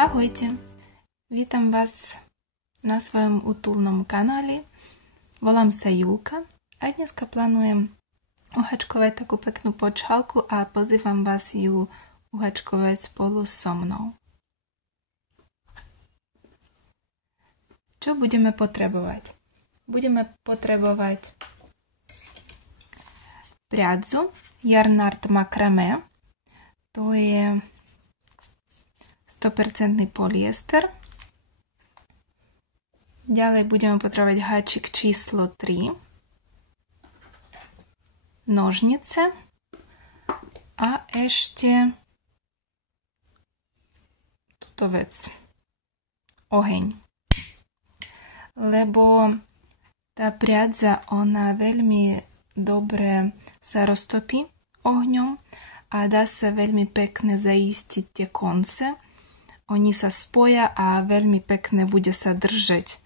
Ahojte, vítam vás na svojom útulnom kanáli. Volám sa Julka a dneska plánujem uhačkovať takú peknú počhalku a pozývam vás ju uhačkovať spolu so mnou. Čo budeme potrebovať? Budeme potrebovať priadzu Yarnart Macramé, to je 100% polyester. Ďalej budeme potrebovať háčik číslo 3, nožnice a ešte túto vec, oheň. Lebo tá priadza, ona veľmi dobre sa roztopí ohňom a dá sa veľmi pekne zaistiť tie konce. Oni sa spoja a veľmi pekne bude sa držať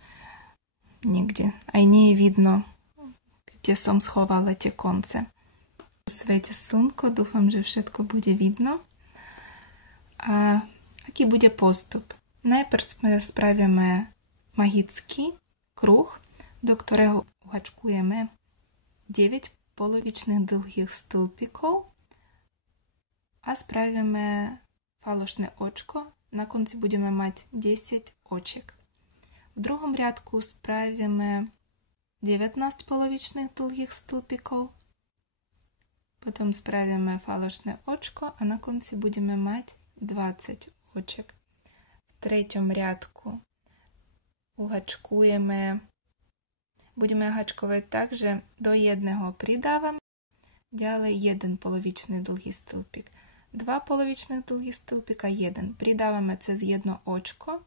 niekde. Aj nie je vidno, kde som schovala tie konce. Svieti slnko, dúfam, že všetko bude vidno. A aký bude postup? Najprv spravíme magický kruh, do ktorého uhačkujeme 9 polovičných dlhých stĺpikov a spravíme falošné očko. Na konci budeme mať 10 očiek. V druhom riadku spravíme 19 polovičných dlhých stĺpikov, potom spravíme falošné očko a na konci budeme mať 20 očiek. V treťom riadku budeme hačkovať tak, že do jedného pridávame, ďalej jeden polovičný dlhý stĺpik. 2 polovičných dlhých stĺpika, 1. Pridávame cez jedno očko,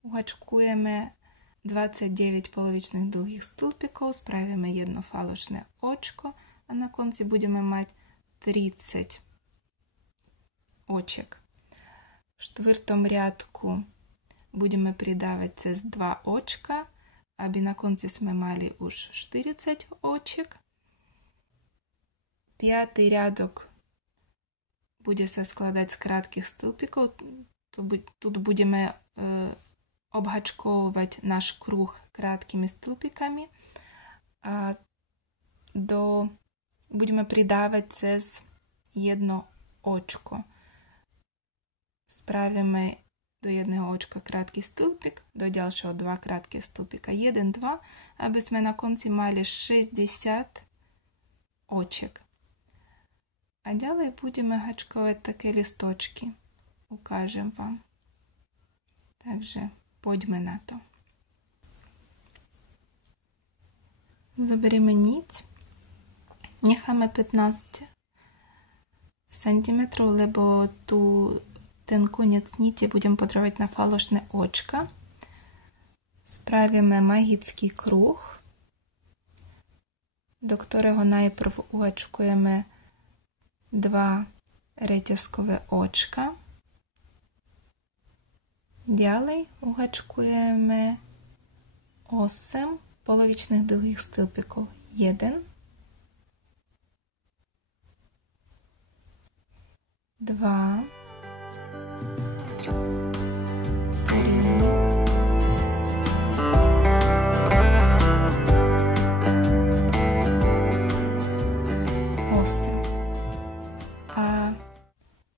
uhačkujeme 29 polovičných dlhých stĺpikov, spravíme jedno falošné očko a na konci budeme mať 30 očiek. V štvrtom riadku budeme pridávať cez 2 očka, aby na konci sme mali už 40 očiek. 5. riadok bude sa skladať z krátkych stĺpikov. Tu budeme obhačkovať náš kruh krátkými stĺpikami a budeme pridávať cez jedno očko. Spravíme do jedného očka krátky stĺpik, do ďalšieho 2 krátke stĺpika, 1, 2, aby sme na konci mali 60 očiek. A ďalej budeme hačkovať také listočky. Ukážem vám. Takže poďme na to. Zoberieme niť. Necháme 15 cm, lebo ten koniec nite budem potrebovať na falošné očka. Spravíme magický kruh, do ktorého najprv uhačkujeme 2 reťazkové očka. Ďalej uhačkujeme 8 polovičných dlhých stĺpikov. 1, 2,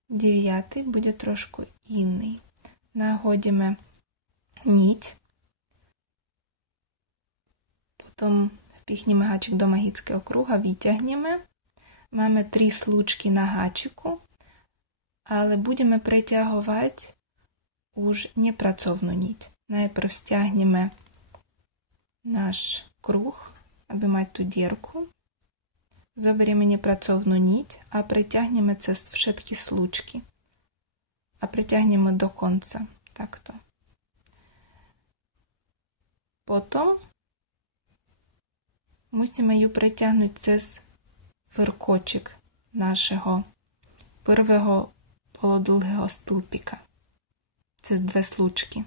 9 bude trošku iný. Nahodíme niť, potom vpichneme háčik do magického kruha, vyťahneme. Máme 3 slúčky na háčiku, ale budeme preťahovať už nepracovnú niť. Najprv stiahneme náš kruh, aby mať tú dierku. Zoberieme nepracovnú niť a preťahneme cez všetky slúčky. A preťahneme do konca. Takto. Potom musíme ju preťahnuť cez vrkoček našeho prvého polodlhého stĺpika. Cez 2 slúčky.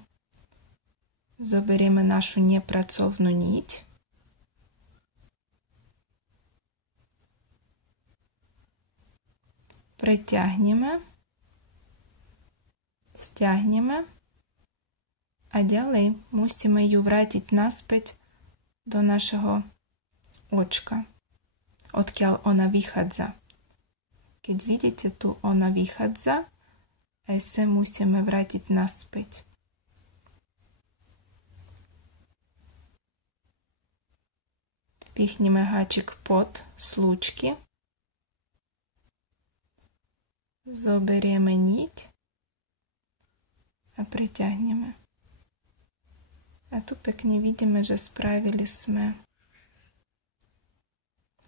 Zoberieme našu nepracovnú niť. Preťahneme, stiahneme A ďalej musíme ju vrátiť naspäť do našeho očka, odkiaľ ona vychádza. Keď vidíte, tu ona vychádza, a sa musíme vrátiť naspäť. Pichneme háčik pod slúčky. Zoberieme niť a pritiahneme. A tu pekne vidíme, že spravili sme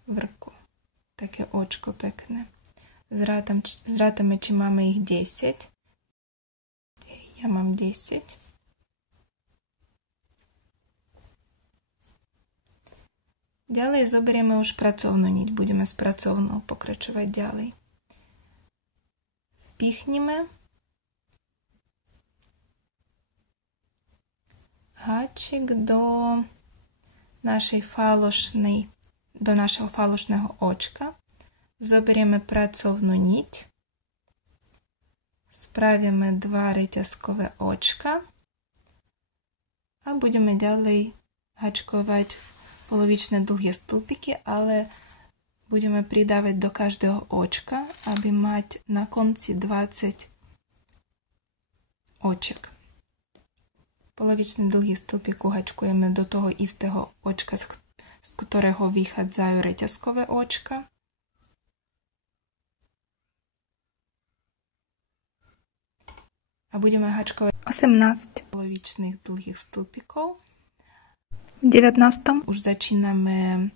vrku. Také očko pekné. Zrátame, či máme ich 10. Ja mám 10. Ďalej zoberieme už pracovnú niť. Budeme s pracovnou pokračovať ďalej. Vpichneme háčik do našeho falošného očka. Zoberieme pracovnú niť. Spravíme 2 reťazkové očka a budeme ďalej hačkovať polovičné dlhé stĺpiky, ale budeme pridávať do každého očka, aby mať na konci 20 oček. Polovičný dlhý stĺpik uhačkujeme do toho istého očka, z ktorého vychádzajú reťazkové očka. A budeme hačkovať 18 polovičných dlhých stĺpikov. V 19. už začíname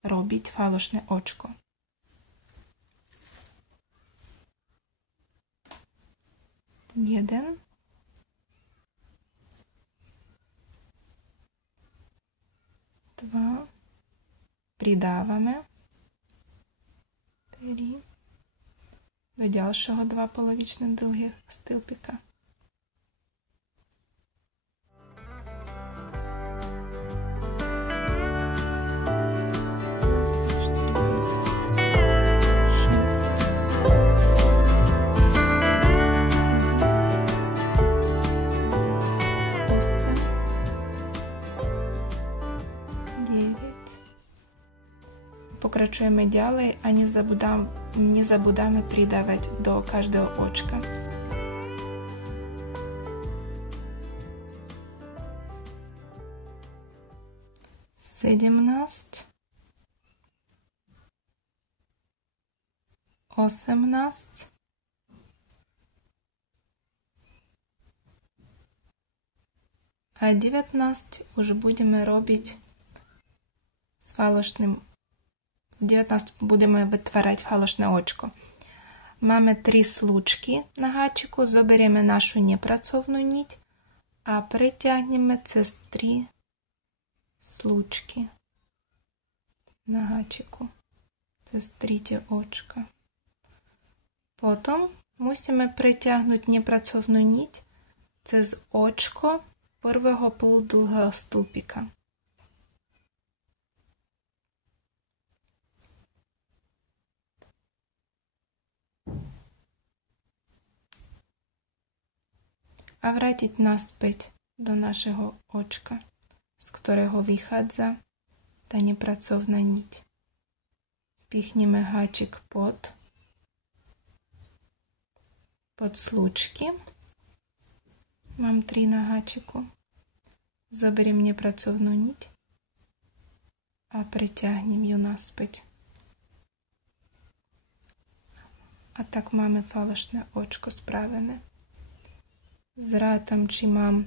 robiť falošné očko. Jeden. Dva. Pridávame. 3. Do ďalšieho 2 polovičné dlhé stĺpika. Pokračujeme ďalej a nezabúdame pridávať do každého očka. Sedemnáct, 18, 19 už budeme robiť s falošným. V 19 budeme vytvárať falošné očko. Máme 3 slúčky na háčiku, zoberieme našu nepracovnú niť a pretiahneme cez 3 slúčky na háčiku, cez 3 očka. Potom musíme pretiahnuť nepracovnú niť cez očko prvého poludlhého stĺpika. A vrátiť naspäť do našeho očka, z ktorého vychádza tá nepracovná niť. Pichneme háčik pod slúčky. Mám 3 na háčiku. Zoberiem nepracovnú niť a pretiahnem ju naspäť. A tak máme falošné očko spravené. Zrátam, či mám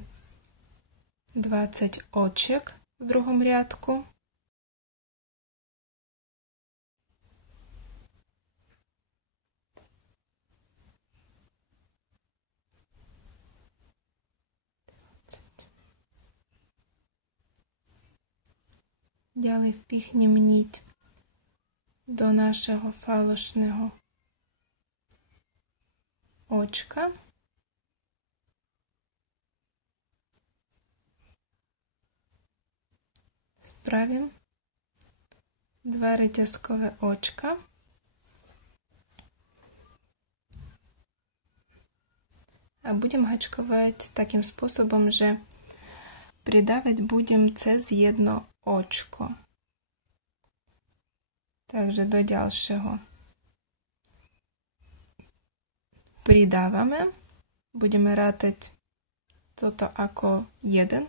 20 očiek v druhom riadku. Ďalej vpichnem niť do našeho falošného očka. Spravím 2 reťazkové očka. A budem hačkovať takým spôsobom, že pridávať budem cez jedno očko. Takže do ďalšieho pridávame. Budeme rátať toto ako jeden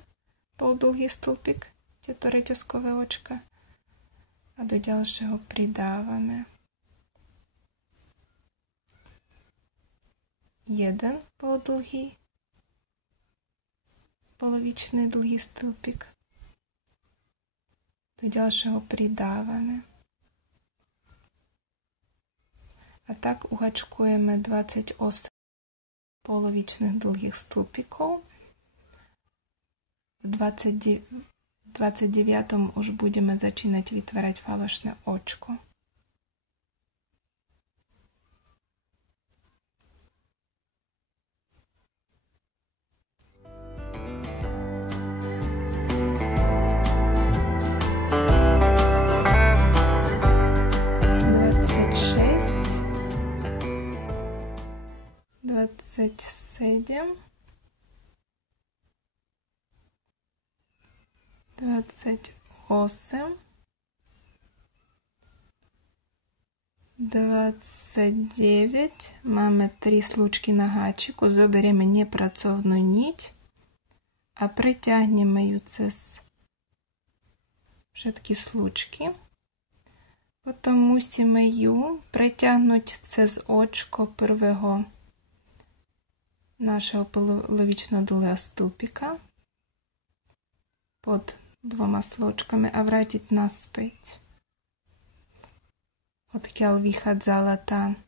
poldlhý stĺpik, tieto reťazkové očka. A do ďalšieho pridávame jeden poldlhý polovičný dlhý stĺpik. Do ďalšieho pridávame. A tak uhačkujeme 28 polovičných dlhých stĺpikov. V 29. už budeme začínať vytvárať falošné očko. Sedem, 28, 29, máme 3 slučky na háčiku, zoberieme nepracovnú niť a preťahneme ju cez všetky slučky. Potom musíme ju preťahnuť cez očko prvého našeho polovično dlhého stĺpika pod dvoma sločkami a vrátiť naspäť, odkiaľ vychádzala tá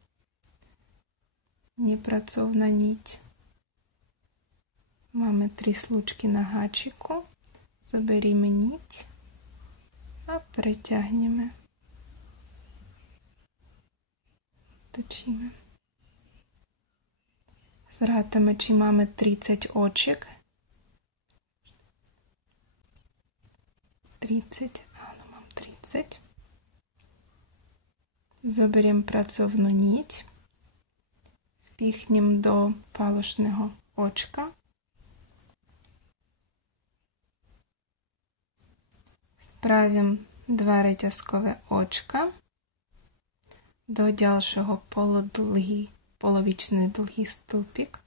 nepracovná niť. Máme 3 slučky na háčiku, zoberieme niť a preťahneme. Točíme. Zrátame, či máme 30 očiek. 30, áno, mám 30. Zoberiem pracovnú niť, vpichnem do falošného očka. Spravím 2 reťazkové očka do ďalšieho polovičný dlhý stĺpik.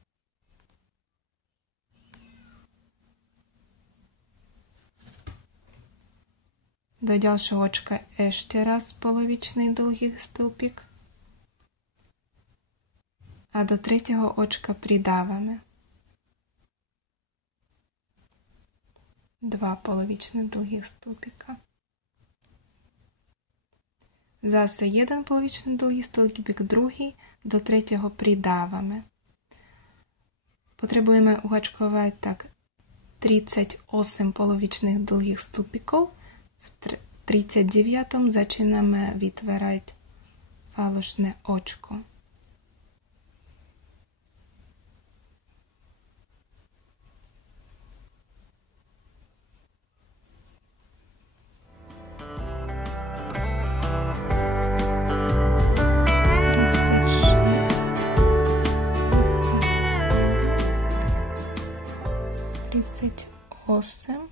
Do ďalšieho očka ešte raz polovičný dlhý stĺpik. A do tretieho očka pridávame 2 polovičné dlhých stĺpika. Zase jeden polovičný dlhý stĺpik, druhý, do tretieho pridávame. Potrebujeme uhačkovať tak 38 polovičných dlhých stĺpikov. V 39. začíname vytvárať falošné očko. Osem,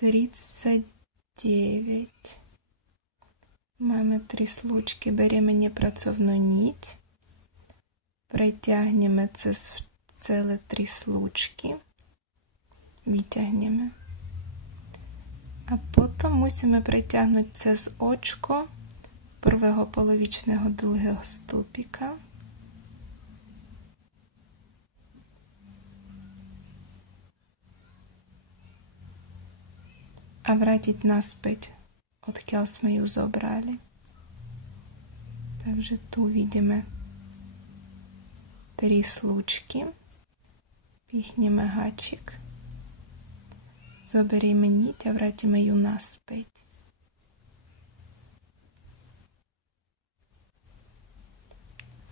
39. Máme 3 slučky, berieme nepracovnú niť, preťahneme cez celé 3 slučky, vyťahneme. A potom musíme preťahnuť cez očko prvého polovičného dlhého stĺpika. A vrátiť naspäť, odkiaľ sme ju zobrali. Takže tu vidíme 3 slučky, pichneme háčik, zoberieme niť a vrátime ju naspäť.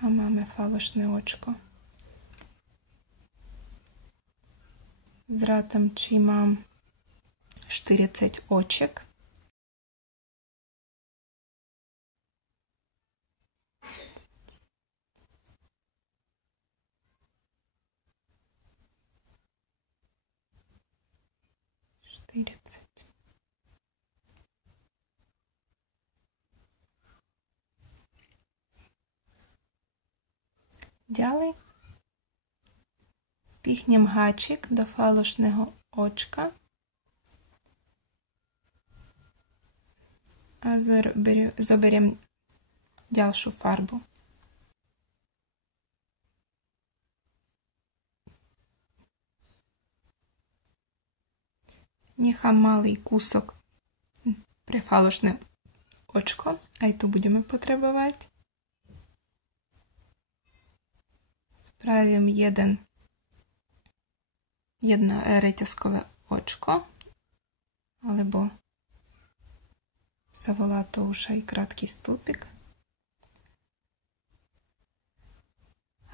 A máme falošné očko. Zrátam, či mám 40 očiek. 40. Далі впихнемо гачик до фалошного очка, а заберемо дальшу фарбу. Нехай малий кусок при фалошне очко, а й ту будемо потребувати. Справимо jedno reťazkové očko, alebo sa volá to už aj krátky stĺpik.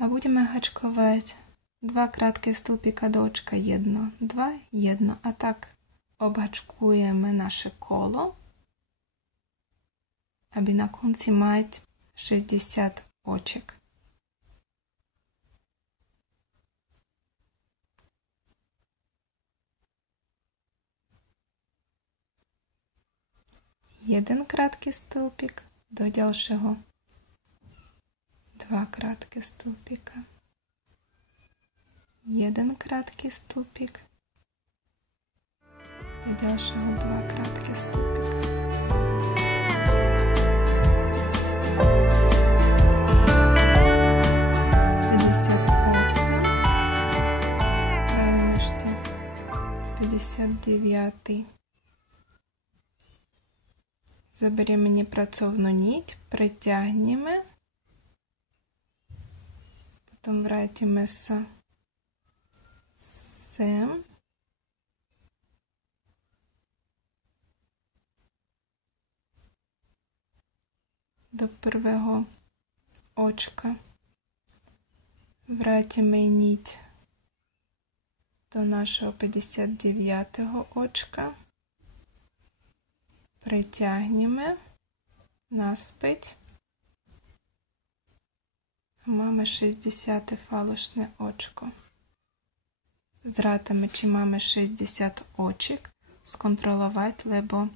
A budeme hačkovať 2 krátke stĺpika do očka, 1, 2, 1. A tak obhačkujeme naše kolo, aby na konci mať 60 oček. Jeden krátky stĺpik do ďalšieho, 2 krátke stĺpika, 1 krátky stĺpik do ďalšieho, 2 krátke stĺpika. Spravím ešte 59. Zaberieme nepracovnú niť, preťahneme, potom vrátime sa sem do prvého očka, vrátime niť do našeho 59. očka, preťahneme naspäť a máme 60. falošné očko. Zrátame, či máme 60 očiek, skontrolovať, lebo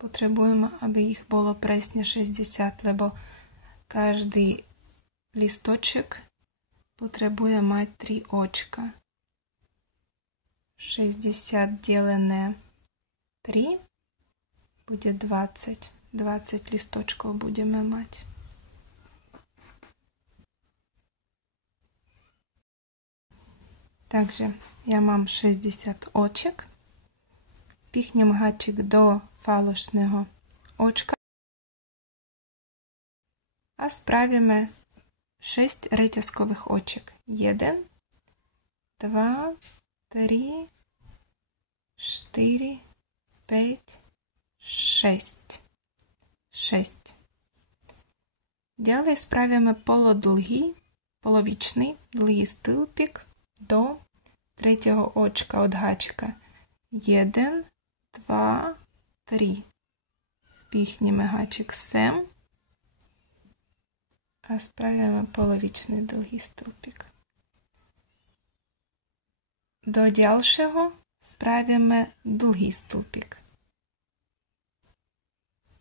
potrebujeme, aby ich bolo presne 60, lebo každý listoček potrebuje mať 3 očka. 60 delené 3 bude 20. 20 listočkov budeme mať. Takže ja mám 60 oček. Vpichnem háčik do falošného očka a spravíme 6 reťazkových očiek. 1, 2, 3, 4, 5, 6. Ďalej spravíme polovičný dlhý stĺpik do tretieho očka od háčika. 1, 2, 3. Vpichneme háčik sem a spravíme polovičný dlhý stĺpik. Do ďalšieho spravíme dlhý stĺpik.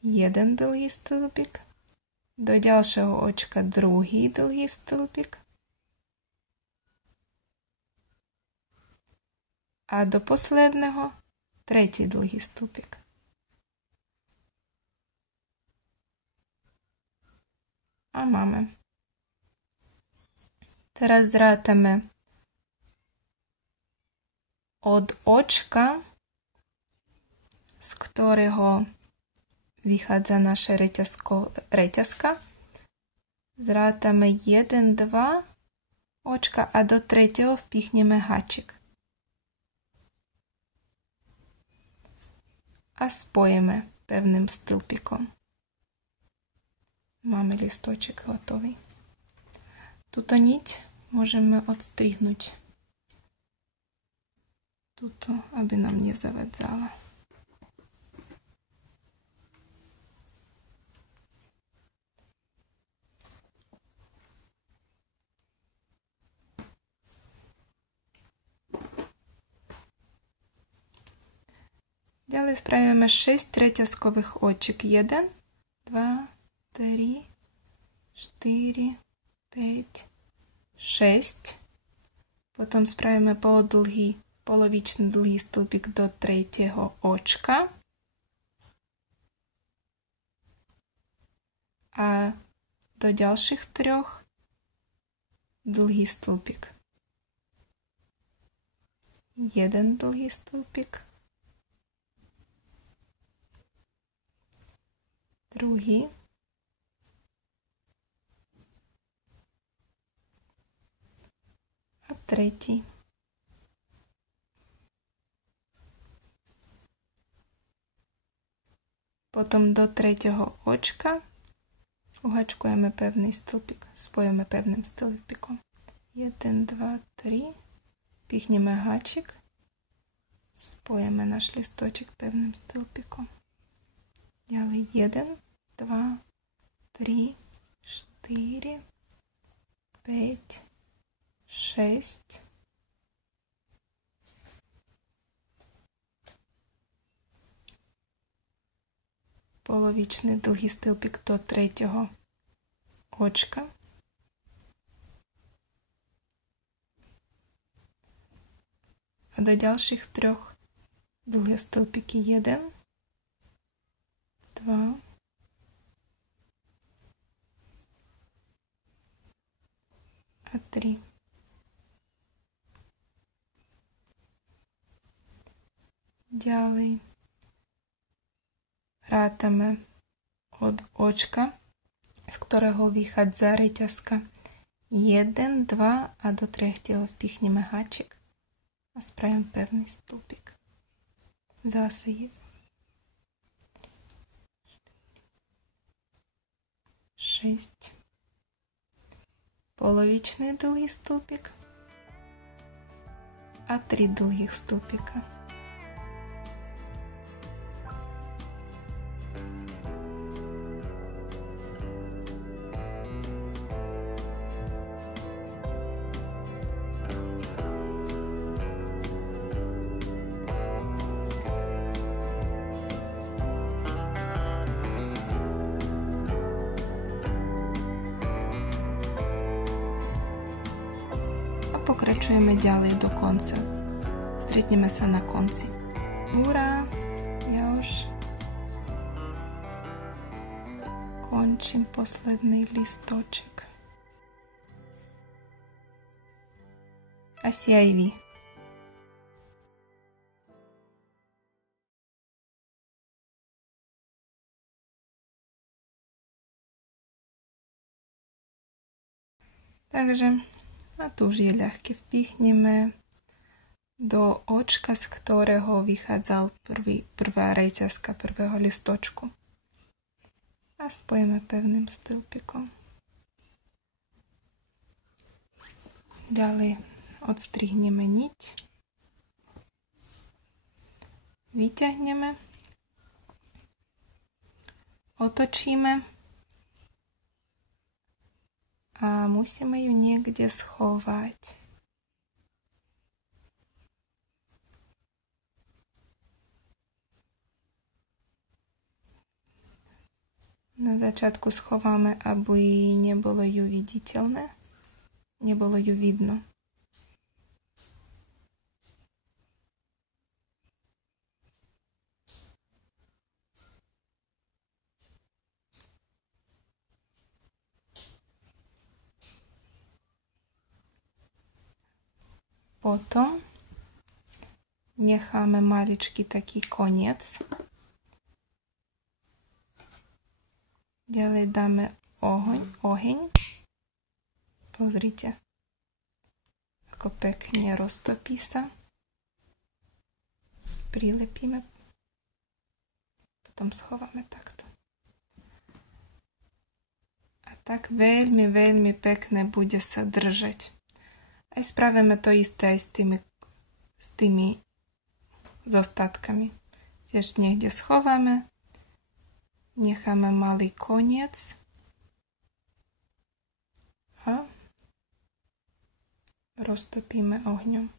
1 dlhý stĺpik, do ďalšieho očka druhý dlhý stĺpik a do posledného tretí dlhý stĺpik. A máme. Teraz zrátame od očka, z ktorého vychádza naša reťazka. Zrátame 1, 2 očka a do tretieho vpichneme háčik. A spojíme pevným stĺpikom. Máme listoček hotový. Túto niť môžeme odstrihnúť. Tuto, aby nám nezavadzala. Ďalej spravíme 6 reťazkových očiek. 1, 2, 3, 4, 5, 6. Potom spravíme polovičný dlhý stĺpik do tretieho očka. A do ďalších 3 dlhý stĺpik. 1 dlhý stĺpik. Druhý. A tretí. Potom do tretieho očka uhačkujeme pevný stĺpik. Spojíme pevným stĺpikom. 1, 2, 3. Pichneme háčik. Spojíme náš listoček pevným stĺpikom. Ďalej 1, 2, 3, 4, 5, 6. Polovičný dlhý stĺpik do tretieho očka. A do ďalších 3 dlhé stĺpiky. 1, 2, 3. Ďalej rátame od očka, z ktorého vychádza reťazka. 1, 2 a do tretieho vpichneme háčik a spravím pevný stĺpik. Zase 1, 6. Polovičný dlhý stĺpik a 3 dlhých stĺpika. Pokračujeme ďalej do konca. Stretneme sa na konci. Hurá! Ja už končím posledný listoček. Asi aj vy. Takže a tu už je ľahké. Vpichneme do očka, z ktorého vychádzal prvá reťazka prvého listočku. A spojíme pevným stĺpikom. Ďalej odstrihneme niť. Vyťahneme. Otočíme. A musíme ju niekde schovať. Na začiatku schováme, aby nebolo ju viditeľné, nebolo ju vidno. Potom necháme maličký taký koniec. Ďalej dáme oheň. Pozrite, ako pekne roztopí sa. Prilepíme. Potom schováme takto. A tak veľmi, veľmi pekne bude sa držať. Aj spravíme to isté aj s tými zostatkami. Tiež niekde schováme, necháme malý koniec a roztopíme ohňom.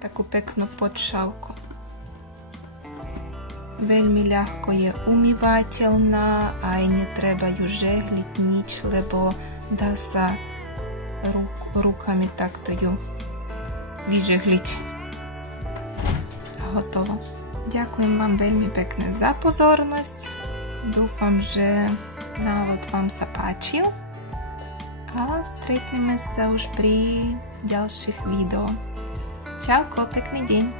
takú peknú podšálku. Veľmi ľahko je umývateľná, aj netreba ju žehliť nič, lebo dá sa rukami takto ju vyžehliť. A hotovo. Ďakujem vám veľmi pekne za pozornosť. Dúfam, že návod vám sa páčil a stretneme sa už pri ďalších videách. Čauko, pekný deň.